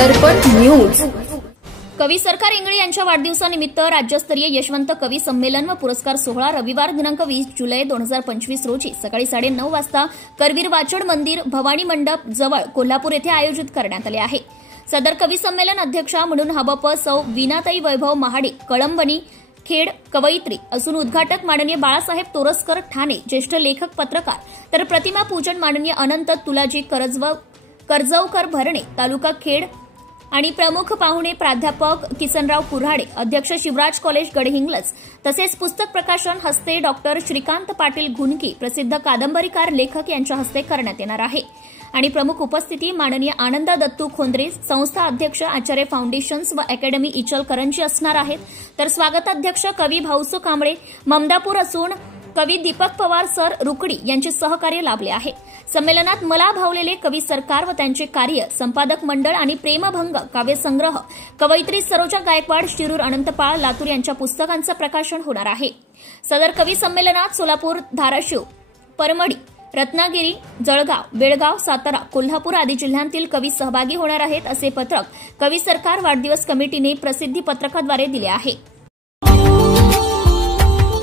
दर्पण news. कवी सरकार इंगळे यांच्या वाढदिवसानिमित्त राज्यस्तरीय यशवंत कवी संमेलन व पुरस्कार सोहळा रविवार दिनांक 20 जुलै 2025 रोजी सकाळी 9:30 वाजता करवीर वाचड मंदिर भवानी मंडप जवळ कोल्हापूर येथे आयोजित करण्यात आले आहे। सदर कवी संमेलन अध्यक्षा म्हणून हबप सौ वीणाताई वैभव महाडे कळंबणी खेड कवयित्री असून उद्घाटक माननीय बाळासाहेब तोरसकर ठाणे ज्येष्ठ लेखक पत्रकार तर प्रतिमा पूजन माननीय अनंत तुलाजी कर्जवकर भरणे तालुका खेड आणि प्रमुख पाहुणे प्राध्यापक किसनराव कुऱ्हाडे अध्यक्ष शिवराज कॉलेज गडहिंग्लज तसेच पुस्तक प्रकाशन हस्ते डॉक्टर श्रीकांत पाटील घुनकी प्रसिद्ध कादंबरीकार लेखक यांच्या हस्ते करण्यात येणार आहे आणि प्रमुख उपस्थिती माननीय आनंद दत्तू खोंद्रे संस्था अध्यक्ष आचार्य फाउंडेशन्स व अकॅडमी इचलकरंजी असणार आहेत। तर स्वागताध्यक्ष कवी भाऊसो कांबळे ममदापूर असून कवी दीपक पवार सर रुकडी यांचे सहकार्य लाभले आहे। संमेलनात मला भावलेले कवी सरकार व त्यांचे कार्य संपादक मंडळ आणि प्रेमभंग काव्यसंग्रह कवयित्री सरोजा गायकवाड शिरूर अनंतपाळ लातूर यांच्या पुस्तकांचं प्रकाशन होणार आहे। सदर कवी संमेलनात सोलापूर धाराशिव परमडी रत्नागिरी जळगाव बेळगाव सातारा कोल्हापूर आदी जिल्ह्यांतील कवी सहभागी होणार आहेत असे पत्रक कवी सरकार वाढदिवस कमिटीने प्रसिद्धी पत्रकाद्वारे दिले आहे।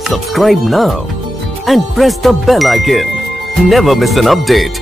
Subscribe now and press the bell icon. Never miss an update.